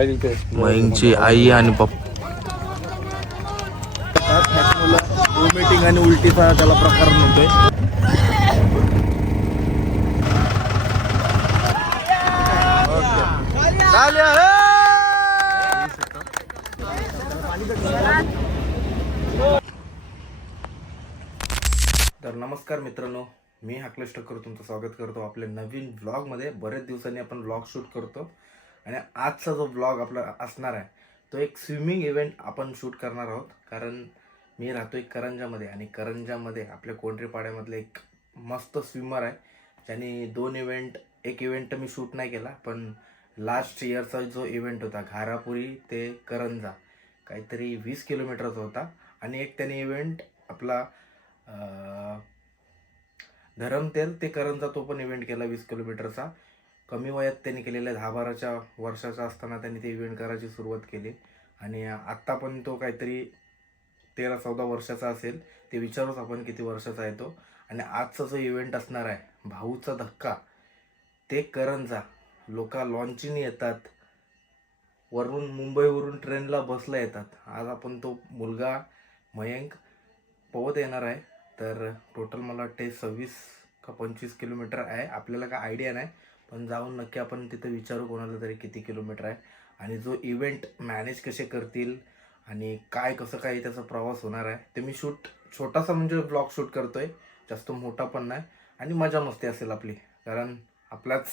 मयंकची आई आणि पप्पा. वॉमिटिंग आणि उलटीचा त्याला प्रकार म्हणतोय. तर नमस्कार मित्रांनो, मी हाकलेश ठक्कर तुमचं स्वागत करतो आपल्या नवीन व्लॉगमध्ये. बरेच दिवसांनी आपण व्लॉग शूट करतो आणि आजचा जो व्लॉग आपला असणार आहे तो एक स्विमिंग इव्हेंट आपण शूट करणार आहोत. कारण मी राहतोय करंजामध्ये आणि करंजामध्ये आपल्या कोंढरीपाड्यामधले एक मस्त स्विमर आहे ज्यांनी एक इव्हेंट मी शूट नाही केला, पण लास्ट इयरचा जो इव्हेंट होता घारापुरी ते करंजा काहीतरी 20 किलोमीटरचा होता. आणि एक त्याने इव्हेंट आपला धरमतेल ते करंजा तो पण इव्हेंट केला 20 किलोमीटरचा. कमी वयात त्यांनी केलेल्या 10-12 वर्षाचा असताना त्यांनी ते इव्हेंट करायची सुरुवात केली आणि आत्ता पण तो काहीतरी 13-14 वर्षाचा असेल. ते विचारूच आपण किती वर्षाचा आहे तो. आणि आजचा जो इव्हेंट असणार आहे भाऊचा धक्का ते करंजा, लोक लॉन्चीने येतात, वरून मुंबईवरून ट्रेनला बसला येतात. आज आपण तो मुलगा मयंक पोहत येणार आहे. तर टोटल मला वाटते 26 का 25 किलोमीटर आहे. आपल्याला काय आयडिया नाही, पण जाऊन नक्की आपण तिथे विचारू कोणाला तरी किती किलोमीटर आहे आणि जो इव्हेंट मॅनेज कसे करतील आणि कसं काय त्याचा प्रवास होणार आहे ते मी छोटासा म्हणजे ब्लॉग शूट करतोय, जास्त मोठा पण नाही. आणि मजा मस्ती असेल आपली, कारण आपल्याच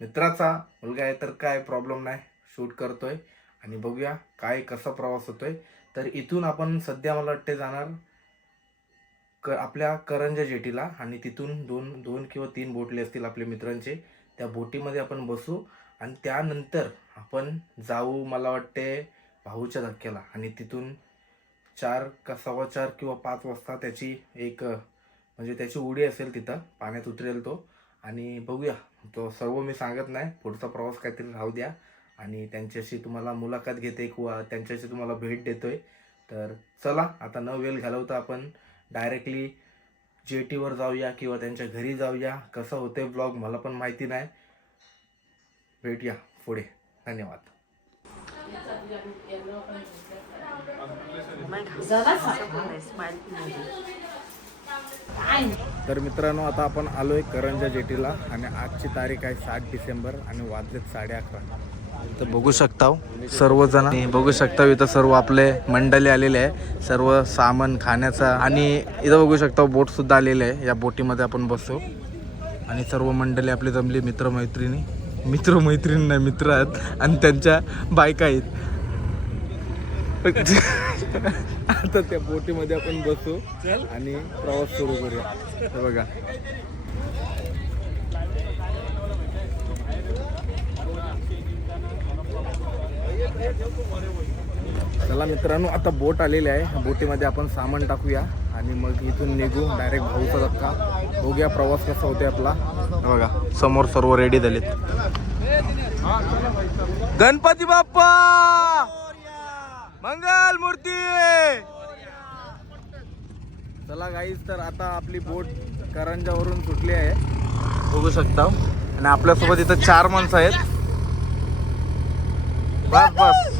मित्राचा मुलगा आहे तर काय प्रॉब्लेम नाही, शूट करतोय आणि बघूया कसा प्रवास होतोय. तर इथून आपण सध्या मला वाटते जाणार आपल्या करंजा जेटीला आणि तिथून दोन किंवा 3 बोटले असतील आपल्या मित्रांचे, त्या बोटीमध्ये आपण बसू आणि त्यानंतर आपण जाऊ मला वाटते भाऊच्या धक्क्याला. आणि तिथून 4 का 4:15 किंवा 5 वाजता त्याची त्याची उडी असेल, तिथं पाण्यात उतरेल तो. आणि बघूया, तो सर्व मी सांगत नाही, पुढचा प्रवास काहीतरी राहू द्या आणि त्यांच्याशी तुम्हाला मुलाखत घेते किंवा त्यांच्याशी तुम्हाला भेट देतोय. तर चला आता न वेळ घालवता आपण डायरेक्टली जेटीवर जाऊया किंवा त्यांच्या घरी जाऊया. कसं होते ब्लॉग मला पण माहिती नाही, भेटूया पुढे. धन्यवाद. तर मित्रांनो, आता आपण आलोय करंजा जेटीला आणि आजची तारीख आहे 7 डिसेंबर आणि वाजलेत 11:30. इथं बघू शकता सर्वजण, बघू शकता इथं सर्व आपले मंडळी आलेले आहे, सर्व सामान खाण्याचा. आणि इथं बघू शकता बोट सुद्धा आलेले आहे, या बोटीमध्ये आपण बसू आणि सर्व मंडळी आपली जमली, मित्रमैत्रिणी नाही मित्र आहेत आणि त्यांच्या बायका आहेत. आता त्या बोटीमध्ये आपण बसू आणि प्रवास सुरू करूया. हे बघा, चला मित्रांनो, आता बोट आलेली आहे, बोटीमध्ये आपण सामान टाकूया आणि मग इथून निघू डायरेक्ट भाऊचा धक्का. बघूया प्रवास कसा होते आपला. बघा समोर सर्व रेडी झालेत. गणपती बाप्पा मंगल मूर्ती. चला गाईज, तर आता आपली बोट करंजावरून सुटली आहे, बघू शकता. आणि आपल्यासोबत इथं 4 माणसं आहेत. बस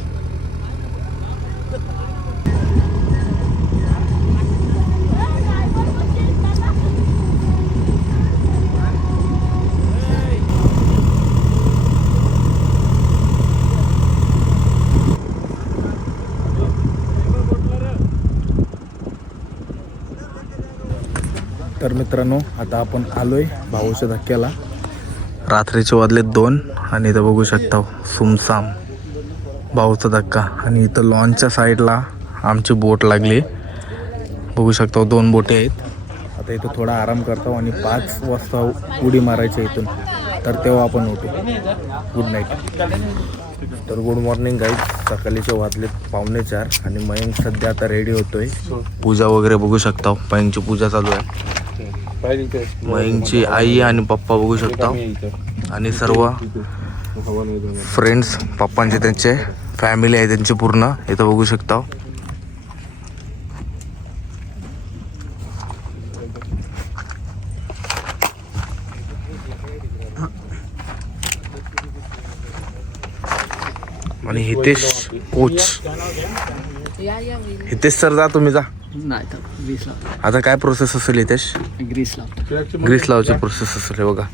तर मित्रांनो, आता आपण आलोय भाऊच्या धक्क्याला. रात्रीचे वाजले 2 आणि इथं बघू शकता सुमसाम भाऊचा धक्का. आणि इथं लॉन्चच्या साईडला आमची बोट लागली, बघू शकता 2 बोटी आहेत. आता इथं थोडा आराम करतो आणि 5 वाजता उडी मारायची इथून, तर तेव्हा आपण उठू. Good night. तर गुड मॉर्निंग गाईज. सकाळीचे वाजले 3:45 आणि मयंक सध्या आता रेडी होतोय. पूजा वगैरे बघू शकता, मयंकची पूजा चालू आहे. मयंकची आई आणि पप्पा बघू शकता आणि सर्व फ्रेंड्स पप्पांचे, त्यांचे फॅमिली आहे त्यांची पूर्ण इथं बघू शकता. आणि हितेश कोच. हितेश सर जा, तुम्ही जा. नाही तर ग्रीस लावतो. आता काय प्रोसेस असेल हितेश? ग्रीस लावतो. ग्रीस लावायची प्रोसेस असेल हे बघा.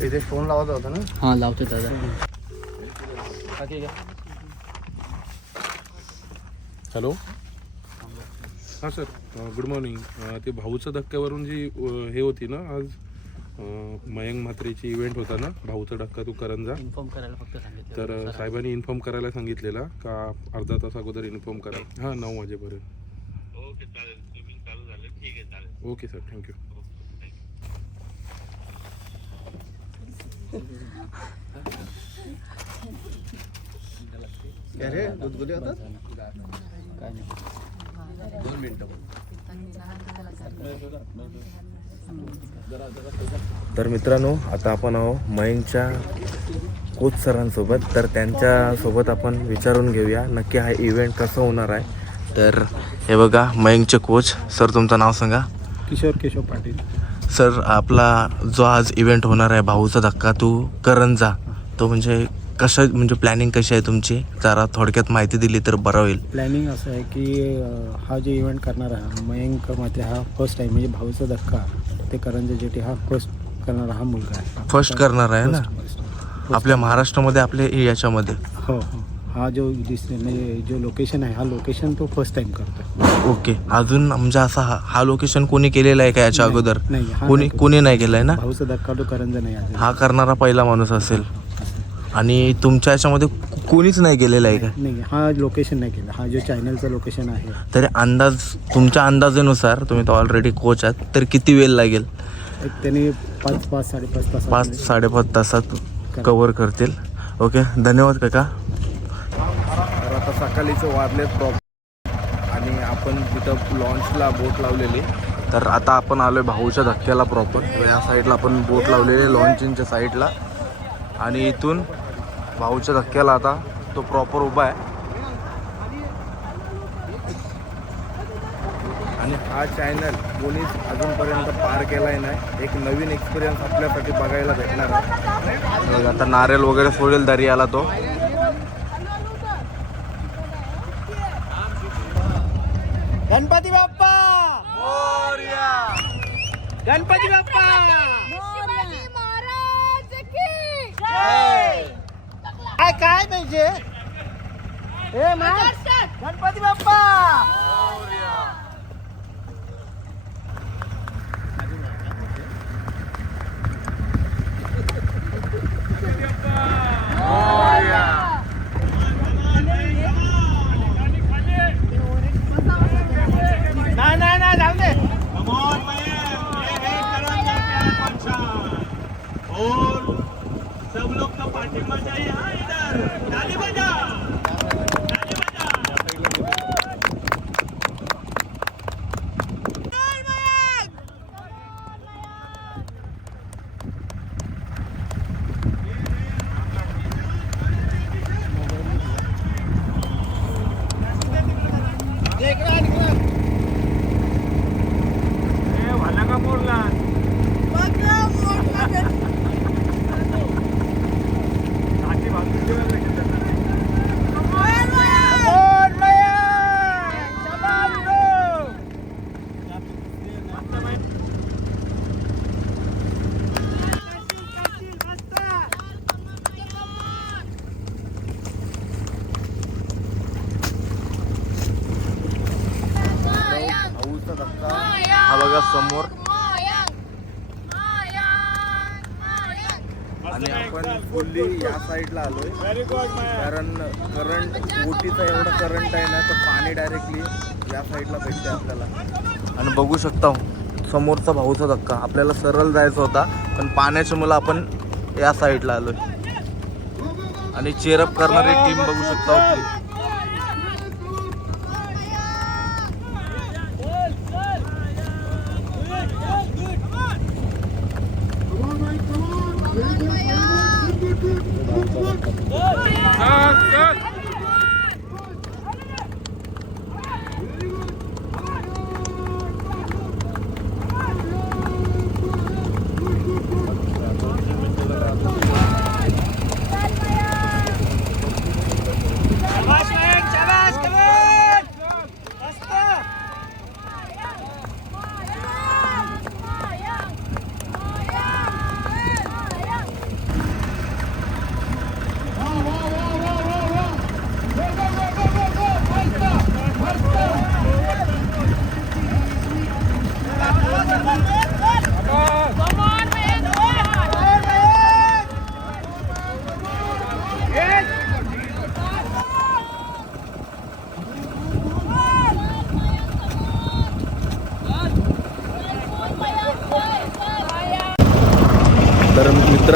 हितेश फोन लावत होता ना? हां लावतो दादा. हॅलो हां सर, गुड मॉर्निंग. ते भाऊचं धक्क्यावरून जी हे होती ना आज, मयंक म्हात्रेची इव्हेंट होता ना, भाऊचा धक्का तू करंजा, इन्फॉर्म करायला फक्त सांगितलं. तर साहेबांनी इन्फॉर्म करायला सांगितलेला का अर्धा तास अगोदर इन्फॉर्म करा. हां 9 वाजेपर्यंत. ओके चालेल, तुम्ही चालू झालं. ठीक आहे चालेल. Okay sir, thank you. काय नाही. तर मित्रांनो, आता आपण आहो मयंकच्या कोच सरांसोबत. तर त्यांच्यासोबत आपण विचारून घेऊया नक्की हा इव्हेंट कसं होणार आहे. तर हे बघा मयंकचे कोच. सर तुमचं नाव सांगा. किशोर केशव पाटील. सर आपला जो आज इव्हेंट होणार आहे भाऊचा धक्का तू करंजा, तो म्हणजे कसं, म्हणजे प्लॅनिंग कशी आहे तुमची, जरा थोडक्यात माहिती दिली तर बरं होईल. प्लॅनिंग असं आहे की हा जो इव्हेंट करणार आहे मयंक मात्रे हा फर्स्ट टाईम, म्हणजे भाऊचा धक्का ते करंजा जेटी हा फर्स्ट करणारा हा मुलगा आहे. फर्स्ट करणार आहे ना फर्स्ट. आपल्या महाराष्ट्रामध्ये, आपल्या याच्यामध्ये. हो हो. हा जो म्हणजे जो लोकेशन आहे, हा लोकेशन तो फर्स्ट टाइम करतो. ओके. अजून म्हणजे असा हा लोकेशन कोणी केलेला आहे का याच्या अगोदर? नाही, हा कोणी नाही केलाय ना. भाऊचा धक्का तो करंजा नाही अजून. हा करणारा पहिला माणूस असेल. आणि तुमच्या याच्यामध्ये कोणीच नाही केलेलं आहे का? नाही, हा लोकेशन नाही केला. हा जो चॅनलचं लोकेशन आहे. तरी अंदाज, तुमच्या अंदाजेनुसार, तुम्ही तर ऑलरेडी कोच आहात, तर किती वेळ लागेल? एक त्यांनी 5-5-5.5 तास 5-5.5 तासात कव्हर करतील. ओके, धन्यवाद काका. तर आता सकाळीचं वाजलेत प्रॉपर आणि आपण तिथं लॉन्चला बोट लावलेली. तर आता आपण आलोय भाऊच्या धक्क्याला प्रॉपर. या साईडला आपण बोट लावलेली लॉन्चिंगच्या साईडला, आणि इथून भाऊच्या धक्क्याला आता तो प्रॉपर उभा आहे. आणि हा चॅनल कोणीच अजूनपर्यंत पार केलाय नाही. एक नवीन एक्सपिरियन्स आपल्यासाठी बघायला भेटणार आहे. आता नारळ वगैरे सोडेल दर्याला तो. गणपती बाप्पा, गणपती बाप्पा. काय पाहिजे? गणपती बाप्पा. नाही जाऊ दे. सब लोग का पार्टी में जाइए. हाँ इधर ताली बजा. हा बघा समोर. आणि आपण फुल्ली या साईडला आलोय कारण करंट बोटीचा एवढा करंट आहे ना, तर पाणी डायरेक्टली या साईडला भेटते आपल्याला. आणि बघू शकता समोरचा भाऊचा धक्का. आपल्याला सरळ जायचं होता, पण पाण्याच्या मुलं आपण या साईडला आलोय. आणि चेअरअप करणारी टीम बघू शकता आपली.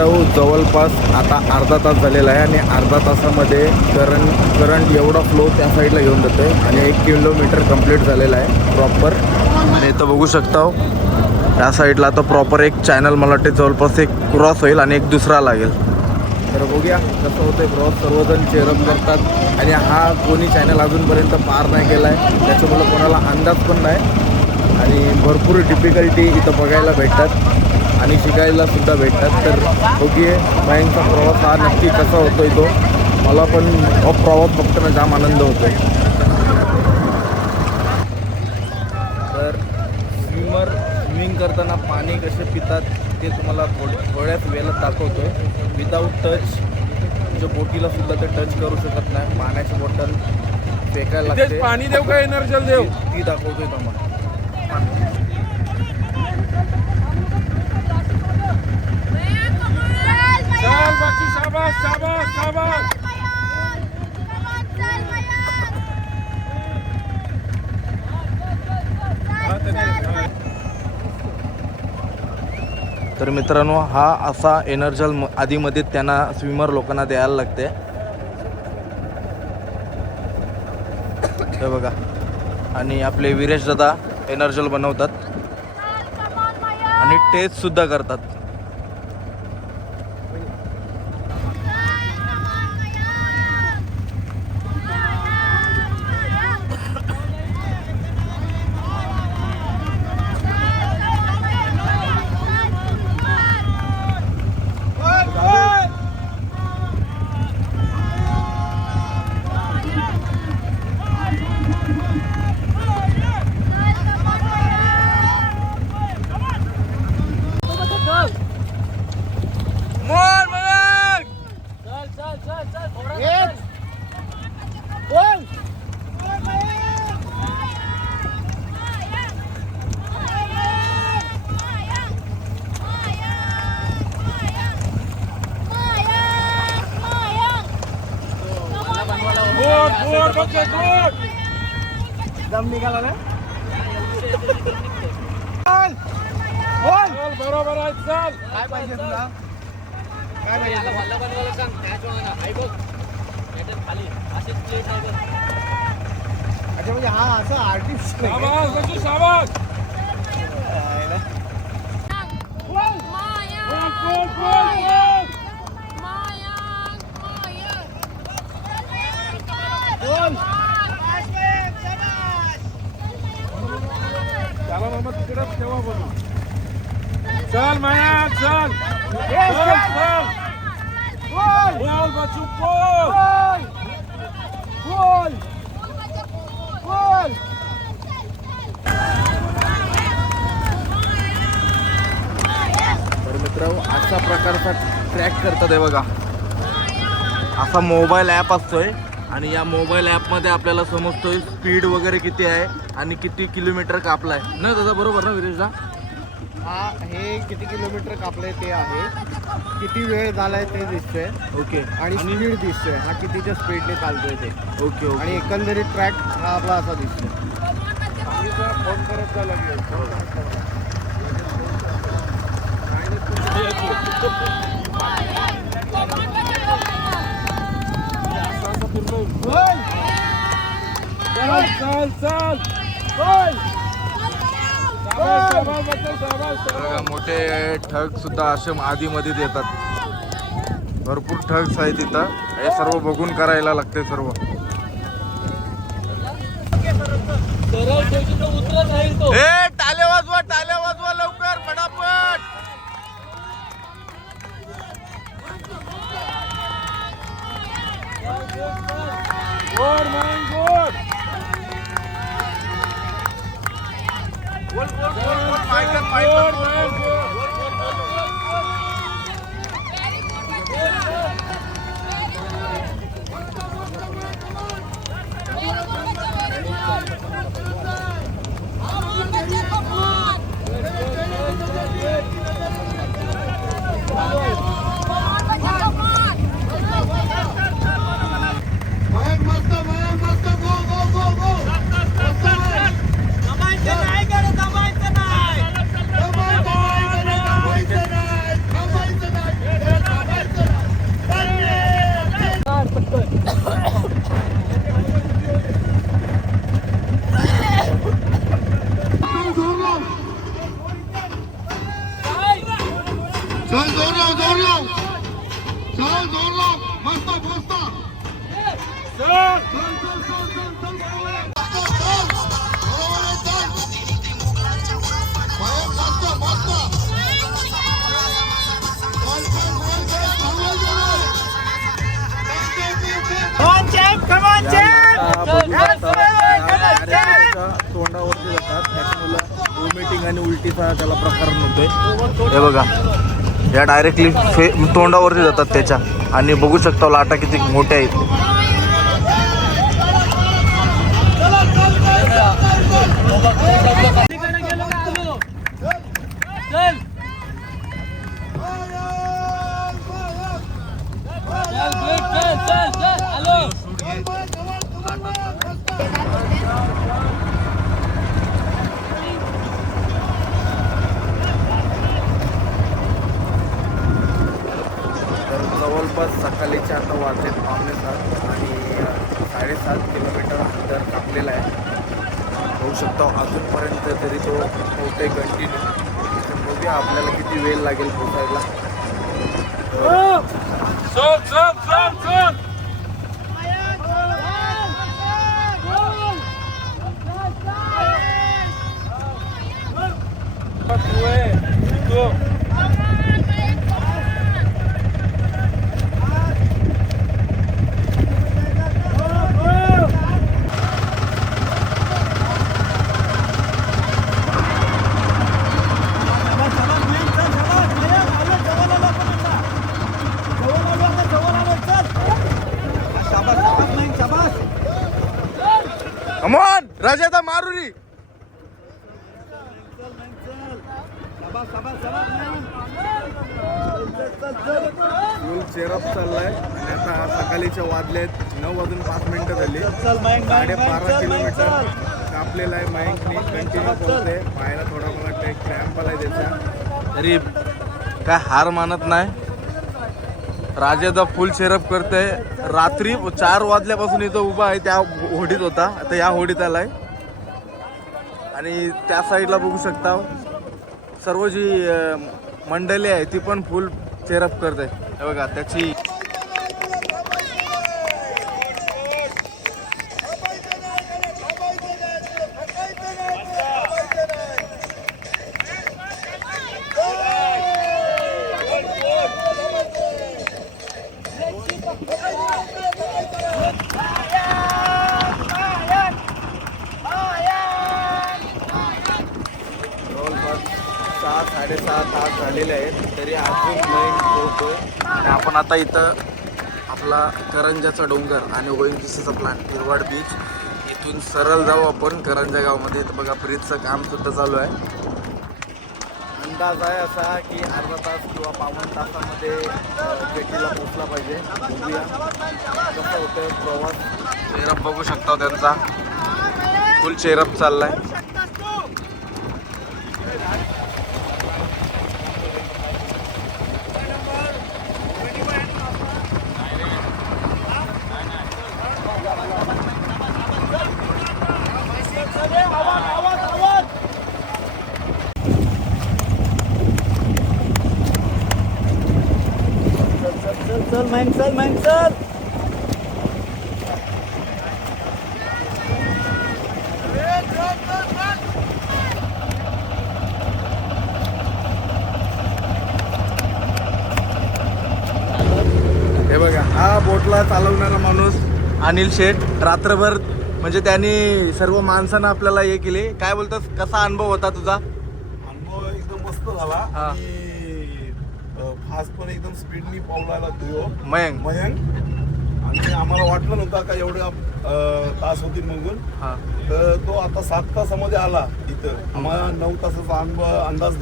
मित्रांनो जवळपास आता अर्धा तास झालेला आहे आणि अर्धा तासामध्ये करंट एवढा फ्लो त्या साईडला घेऊन जातोय आणि 1 किलोमीटर कंप्लीट झालेला आहे प्रॉपर. आणि इथं बघू शकता या साईडला आता प्रॉपर एक चॅनल मला वाटते जवळपास एक क्रॉस होईल आणि एक दुसरा लागेल. तर बघूया कसं होतंय क्रॉस. सर्वजण चेअरअप करतात आणि हा कोणी चॅनल अजूनपर्यंत पार नाही केला आहे त्याच्यामुळं कोणाला अंदाज पण नाही आणि भरपूर डिफिकल्टी इथं बघायला भेटतात आणि शिकायला सुद्धा भेटतात. तर बघूया मयंकचा प्रवास हा नक्की कसा होतोय तो. मला पण प्रवास बघताना जाम आनंद होतोय. तर स्विमिंग करताना पाणी कसे पितात ते तुम्हाला थोड्याच वेळात दाखवतोय. विदाऊट टच म्हणजे बोटीला सुद्धा ते टच करू शकत नाही. पाण्याची बॉटल फेकायला लागते. पाणी देऊ का एनर्जल देऊ ती दाखवतोय तुम्हाला. चल बाकी शाबाश शाबाश शाबाश. तर मित्रांनो हा असा एनर्जल आधीमध्ये त्यांना स्विमर लोकांना द्यायला लागते. हे बघा आणि आपले विरेश दादा एनर्जल बनवतात आणि टेस्ट सुद्धा करतात. दम निघाला ना. बरोबर आहे. चल काय पाहिजे तुला? काय पाहिजे? अच्छा म्हणजे हा असं आर्टिस्ट शाबाश बाकी शाबाश. त्याला मामा तिकडेच ठेवा बनू. चल माया चल चल चल. बोल बच्चू बोल. तर मित्रांनो अशा प्रकारचा ट्रॅक करतात आहे बघा. असा मोबाईल ॲप असतोय आणि या मोबाईल ॲपमध्ये आपल्याला समजतोय स्पीड वगैरे किती आहे आणि किती किलोमीटर कापलाय ना दादा. बरोबर ना विरेशदा? हा हे किती किलोमीटर कापलंय ते आहे, किती वेळ झालाय ते दिसतंय ओके आणि स्पीड दिसतोय हा कितीच्या स्पीडने चालतोय ते. Okay okay. आणि एकंदरीत ट्रॅक हा आपला असा दिसतोय. फोन करत जा लागेल. चल चल बघा मोठे ठग सुद्धा असे आधी मध्ये देतात. भरपूर ठग्स आहेत तिथं. हे सर्व बघून करायला लागते सर्व. टाल्या वाजवा लवकर फटाफट. गोड man, गोड. गोड man, गोड. दबायचं नाही. तोंडावरती जातात त्याच्यामुळे वॉमिटिंग आणि उलटीचा त्याला प्रकार नव्हतोय. हे बघा या डायरेक्टली तोंडावरती जातात त्याच्या आणि बघू शकता लाटा किती मोठ्या आहेत. जवळपास सकाळीचे आता वाजलेत 6:45 आणि 7.5 किलोमीटर अंतर कापलेलं आहे. होऊ शकतो अजूनपर्यंत तरी तो होते कंटिन्यू. बघूया आपल्याला किती वेळ लागेल पोचायला. कमॉन राजा मारुरी फुल चेअरअप चाललाय आणि आता सकाळीच्या वाजलेत 9:05 झाली. 12.5 किलोमीटर कापलेला आहे. मयंकनी कंटिन्यू पोहोचते. पाहायला थोडा मला वाटतं एक क्रॅम्प आलाय त्याचा तरी काय हार मानत नाही. राजादा फुल चेअरअप करते. रात्री 4 वाजल्यापासून इथं उभा आहे. त्या होडीत होता आता या होडीत आलाय आणि त्या साईडला बघू शकता सर्व जी मंडळी आहे ती पण फुल चेअरअप करते. हे बघा त्याची जवळपास 6-7.5 तास झालेले आहेत तरी अजून मयंक पोहोचतोय. आणि आपण आता इथं आपला करंजाचा डोंगर आणि ONGCचा प्लॅन हिरवाड बीच इथून सरळ जाऊ आपण करंजा गावामध्ये. इथं बघा ब्रिजचं काम सुद्धा चालू आहे. अंदाज आहे असा की अर्धा तास किंवा 52 तासामध्ये पेटीला पोहोचला पाहिजे. बघूया कसं होतं प्रवास. चेहरा बघू शकता त्यांचा फुल चेहरअप चाललाय. चल मयंक चल. हे बघा हा बोटला चालवणारा माणूस अनिल शेठ. रात्रभर म्हणजे त्यांनी सर्व माणसांना आपल्याला हे केले. काय बोलतोस कसा अनुभव होता तुझा? अनुभव एकदम मस्त झाला हा. आणि फास्ट पण एकदम स्पीडनी पावलायला तो मयंक आणि आम्हाला वाटलं नव्हतं का एवढ्या तास होतील म्हणून. हा तर तो आता 7 तासामध्ये आला इथं. आम्हाला 9 तासाचा अंदाज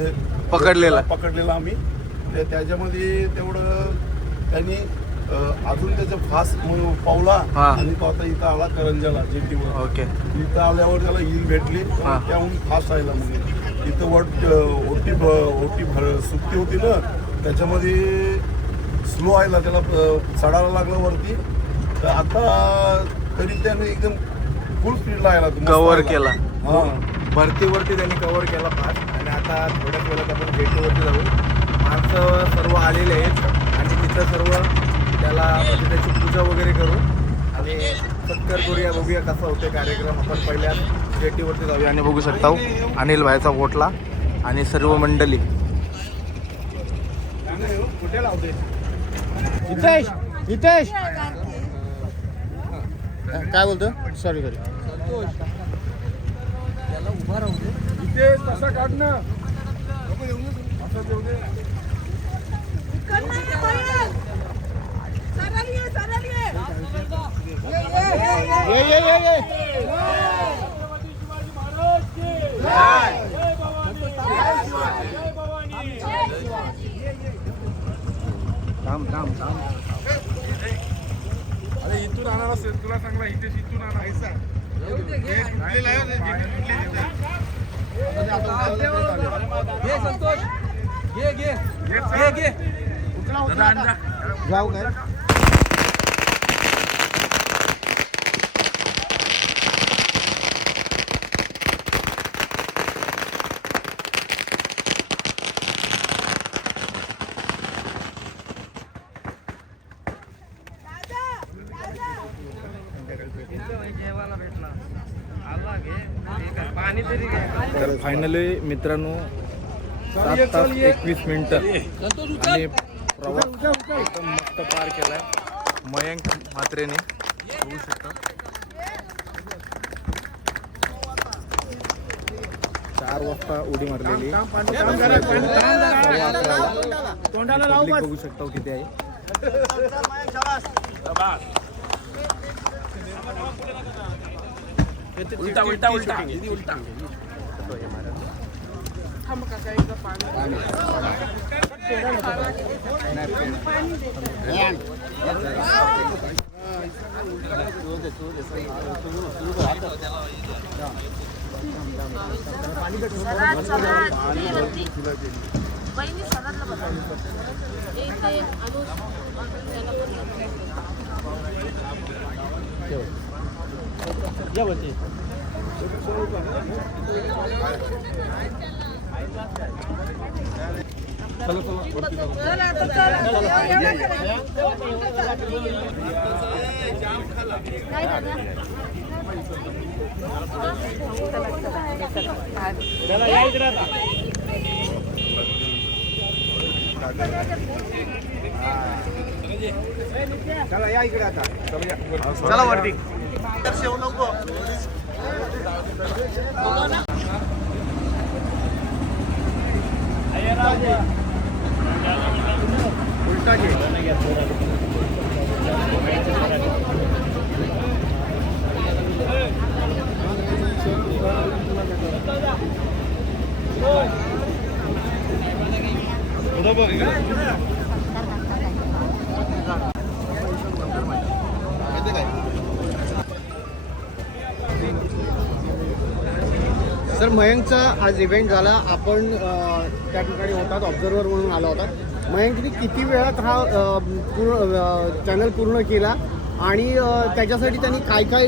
पकडलेला आम्ही. त्याच्यामध्ये तेवढं त्यांनी अजून त्याच्या फास्ट पावला आणि तो आता इथं आला करंजाला जेटीवर. ओके. इथं आल्यावर त्याला हिल भेटली त्याहून फास्ट राहिला. म्हणजे इथं ओटी सुट्टी होती ना त्याच्यामध्ये स्लो आयला त्याला चढायला लागलं वरती. तर आता तरी त्याने एकदम फुल स्पीडला आयला कव्हर केला. हां भरतीवरती त्यांनी कव्हर केला फास्ट. आणि आता थोड्याच वेळात आपण जेटीवरती जाऊ. माणसं सर्व आलेले आहेत आणि तिथं सर्व त्याला म्हणजे त्याची पूजा वगैरे करू आणि सत्कार करूया, बघूया कसा होते कार्यक्रम. आपण पहिल्या जेटीवरती जाऊया आणि बघू शकता अनिल भाईचा बोटला आणि सर्व मंडळी. कुठे लावते हितेश हितेश काय बोलतो सॉरी तसा काढणं अरे इथून आणा असेल तुला चांगला इथे इथून आणायचा जाऊ काय तर फायनली मित्रांनो 7 तास 21 मिनिटं आणि प्रवास एकदम मस्त पार केलाय मयंक म्हात्रेने. होऊ शकतं 4 वाजता उडी मारलेली. पब्लिक बघू शकता किती आहे. बहिणी सरांना बघा ते चला या इकडे आता चला वरती. उलटा घे. सर मयंकचा आज इव्हेंट झाला. आपण त्या ठिकाणी होतात ऑब्झर्वर म्हणून आला होता. मयंकने किती वेळात हा पूर्ण चॅनल पूर्ण केला आणि त्याच्यासाठी त्यांनी काय काय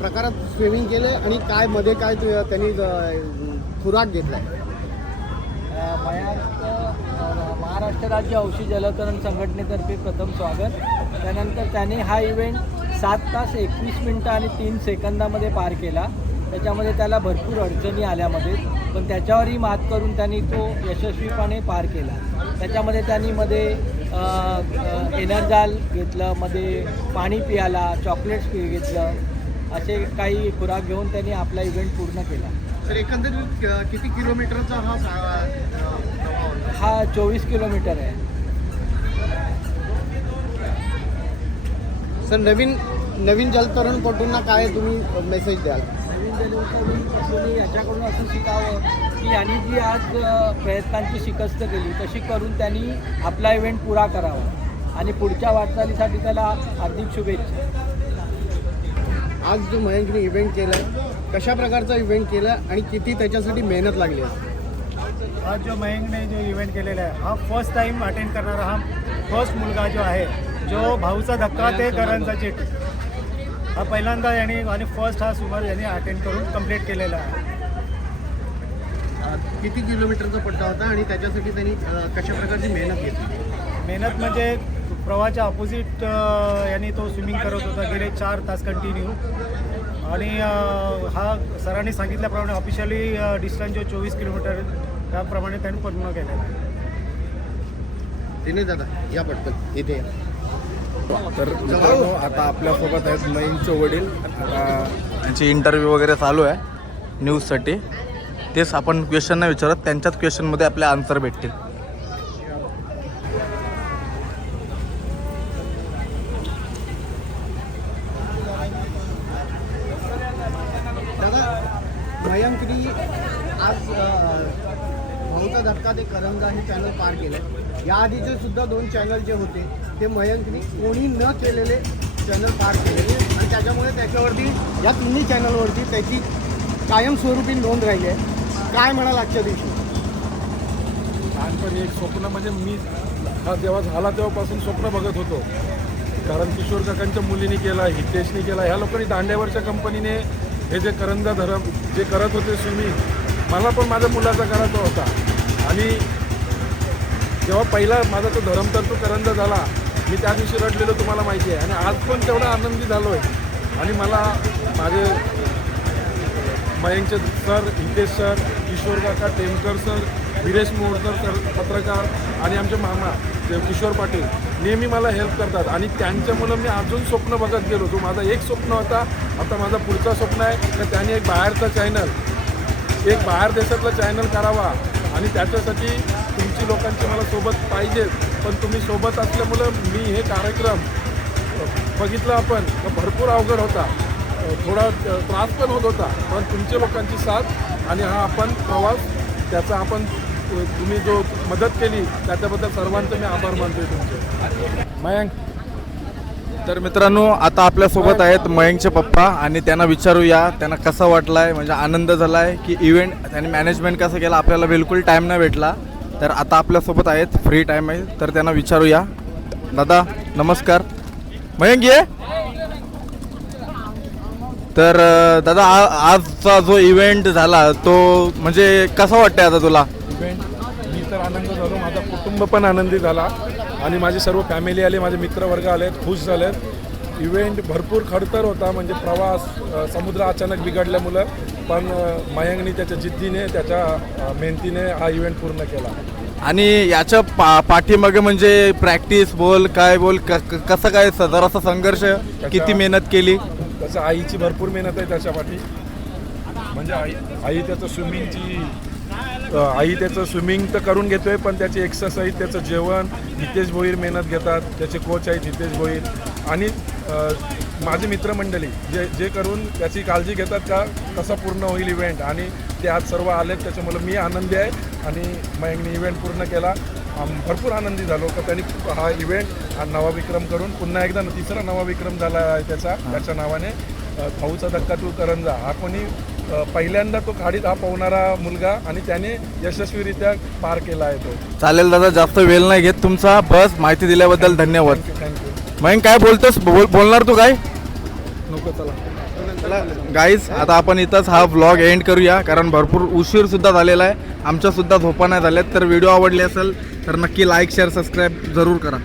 प्रकारात स्विमिंग केले आणि काय मध्ये काय त्यांनी खुराक घेतलाय. महाराष्ट्र राज्य औषधी जलतरण संघटनेतर्फे प्रथम स्वागत. त्यानंतर त्याने हा इव्हेंट 7 तास 21 मिनिटं आणि 3 सेकंदामध्ये पार केला. त्याच्यामध्ये त्याला भरपूर अडचणी आल्यामध्ये पण त्याच्यावरही मात करून त्यांनी तो यशस्वीपणे पार केला. त्याच्यामध्ये त्यांनी मध्ये एनर्जाल घेतलं, मध्ये पाणी पियाला, चॉकलेट्स घेतलं, असे काही खुराक घेऊन त्यांनी आपला इव्हेंट पूर्ण केला. तर एकंदरीत किती किलोमीटरचा हा 24 किलोमीटर आहे. सर नवीन जलतरणपटूंना काय तुम्ही मेसेज द्याल. नवीन जलतरणपटूंनी याच्याकडून असं शिकावं की यांनी जी आज प्रयत्नांची शिकस्त केली तशी करून त्यांनी आपला इव्हेंट पुरा करावा आणि पुढच्या वाटचालीसाठी त्याला हार्दिक शुभेच्छा. आज जो मयंकने इव्हेंट केला कशा प्रकारचा इव्हेंट केला आणि किती त्याच्यासाठी मेहनत लागली. आज जो मयंकने जो इव्हेंट केलेला आहे हा फर्स्ट टाईम अटेंड करणारा हा फर्स्ट मुलगा जो आहे जो भाऊचा धक्का ते करंजा चिट हा पहिल्यांदा यांनी आणि फर्स्ट हा सुमार यांनी अटेंड करून कंप्लीट केलेला आहे. किती किलोमीटरचा पट्टा होता आणि त्याच्यासाठी त्यांनी कशा प्रकारची मेहनत घेतली. मेहनत म्हणजे प्रवाहाच्या अपोजिट यांनी तो स्विमिंग करत होता गेले 4 तास कंटिन्यू. आणि हा सरांनी सांगितल्याप्रमाणे ऑफिशियली डिस्टन्स जो 24 किलोमीटर त्याप्रमाणे त्यांनी पूर्ण केलेला आहे. दिनेश दादा या पटकन इथे या. तर मित्रांनो, आता आपल्यासोबत आहेत मयंकचे वडील. त्यांची इंटरव्ह्यू वगैरे चालू आहे न्यूजसाठी. तेच आपण क्वेश्चन नाही विचारत, त्यांच्याच क्वेश्चनमध्ये आपले आन्सर भेटतील. दादा मयंकनी आज भाऊचा धक्का ते करंजा हे चॅनल पार केलं. या आधीचे सुद्धा 2 चॅनल जे होते ते मयंकनी कोणी न केलेले चॅनल पार केलेले आणि त्याच्यामुळे त्याच्यावरती या 3 चॅनलवरती त्याची कायमस्वरूपी नोंद राहिली आहे. काय म्हणाल आजच्या दिवशी? लहानपणी एक स्वप्न म्हणजे मी हा जेव्हा झाला तेव्हापासून स्वप्न बघत होतो. कारण किशोर काकांच्या मुलीने केला, हितेशनी केला, ह्या लोकांनी दांड्यावरच्या कंपनीने हे जे करंजा धरम जे करत होते स्विमिंग, मला पण माझ्या मुलाचा करायचा होता. आणि जेव्हा पहिला माझा तो धरमतंतू करंजा झाला, मी त्या दिवशी रडलेलो तुम्हाला माहिती आहे. आणि आज पण तेवढा आनंदी झालो आहे. आणि मला माझे मयंकचे सर, हितेश सर, किशोर काका, टेमकर सर, वीरेश मोरकर सर पत्रकार आणि आमचे मामा जे किशोर पाटील नेहमी मला हेल्प करतात. आणि त्यांच्यामुळं मी अजून स्वप्न बघत गेलो. जो माझा एक स्वप्न होता, आता माझा पुढचा स्वप्न आहे तर त्याने एक बाहेरचा चॅनल, एक बाहेर देशातला चॅनल करावा. आणि त्याच्यासाठी तुमची लोकांची मला सोबत पाहिजे. पण तुम्ही सोबत असल्यामुळं मी हे कार्यक्रम बघितलं आपण तर भरपूर अवघड होता, थोडा त्रास पण होत होता. पण तुमच्या लोकांची साथ आणि हा आपण प्रवास त्याचा आपण तुम्ही जो मदत केली त्याच्याबद्दल सर्वांचे मी आभार मानतोय तुमचे. मयंक. तर मित्रांनो, आता आपल्यासोबत आहेत मयंकचे पप्पा आणि त्यांना विचारूया त्यांना कसा वाटला आहे, म्हणजे आनंद झाला आहे की इव्हेंट त्यांनी मॅनेजमेंट कसं केलं. आपल्याला बिलकुल टाईम नाही भेटला, तर आता आपल्यासोबत आहेत, फ्री टाईम आहे, तर त्यांना विचारूया. दादा नमस्कार. मयंक ये. तर दादा आजचा जो इव्हेंट झाला तो म्हणजे कसा वाटतंय आता तुला? इव्हेंट मी तर आनंद झालो, माझा कुटुंब पण आनंदी झाला आणि माझी सर्व फॅमिली आली, माझे मित्रवर्ग आलेत, खुश झालेत. इव्हेंट भरपूर खडतर होता, म्हणजे प्रवास समुद्र अचानक बिघडल्यामुळं, पण मयंकनी त्याच्या जिद्दीने त्याच्या मेहनतीने हा इव्हेंट पूर्ण केला. आणि याच्या पाठीमागे म्हणजे प्रॅक्टिस बोल काय बोल कसं काय जरासा संघर्ष, किती मेहनत केली? तसं आईची भरपूर मेहनत आहे त्याच्या पाठी. म्हणजे आई त्याचं स्विमिंग तर करून घेतोय, पण त्याची एक्सरसाइज, त्याचं जेवण हितेश भोईर मेहनत घेतात, त्याचे कोच आहेत हितेश भोईर. आणि माझी मित्रमंडळी जे करून त्याची काळजी घेतात का कसा पूर्ण होईल इव्हेंट. आणि ते आज सर्व आलेत, त्याच्यामुळे मी आनंदी आहे. आणि मयंकने इव्हेंट पूर्ण केला, भरपूर आनंदी झालो का त्यांनी हा इव्हेंट नवा विक्रम करून पुन्हा एकदा 3रा नवा विक्रम झाला आहे त्याच्या नावाने. भाऊचा धक्का तू करंजा हा कोणी पहिल्यांदा तो खाडीत हा पोहणारा मुलगा आणि त्याने यशस्वीरित्या पार केला आहे तो. चालेल दादा, जास्त वेळ नाही घेत तुमचा, बस माहिती दिल्याबद्दल धन्यवाद. थँक्यू. मयंक काय बोलतोस, बोलणार तू काय? नको, चला गाईज आता आपण इथंच हा व्लॉग एंड करूया, कारण भरपूर उशीर सुद्धा झालेला आहे, आमच्या सुद्धा झोपा नाही झाल्यात. तर व्हिडिओ आवडले असेल तर नक्की लाईक शेअर सबस्क्राईब जरूर करा.